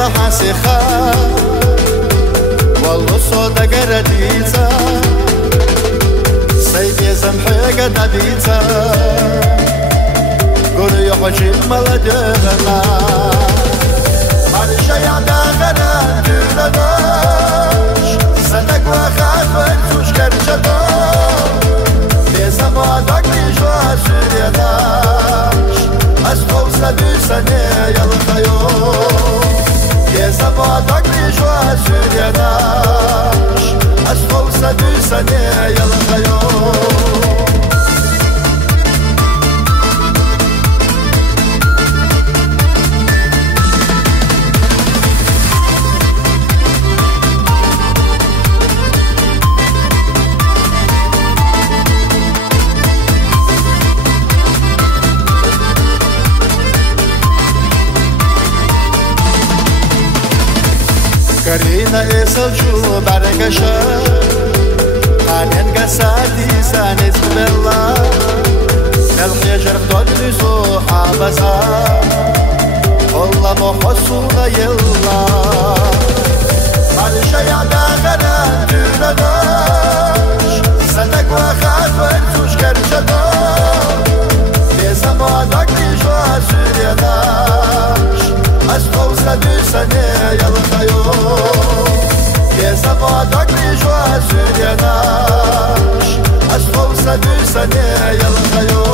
يلا حاسخا والله صودا قرديتا سيدي زمحي قداديتا قولوا يحجي ملدغنا معلش يا داغنا دولناش سنك وخاف ورزوش كرشدو بيزما داقلي جوا سوريناش أسقو سبي سنة يلقيو بيزما داقلي جوا سوريناش أسقو سبي سنة يلقيو كرينا إسلجو بركشة قانين قساتي سانيس بالله نلقي جرق تدرسو حابسا والله محصونا يلا معلش يا داغنا دولناش سنك وخاف ورزوش كرشدو بيزما داقلي جوا سوريناش أسقو سبي سنة يلقيو بيزما داقلي جوا سوريناش أسقو سبي سنة يلقيو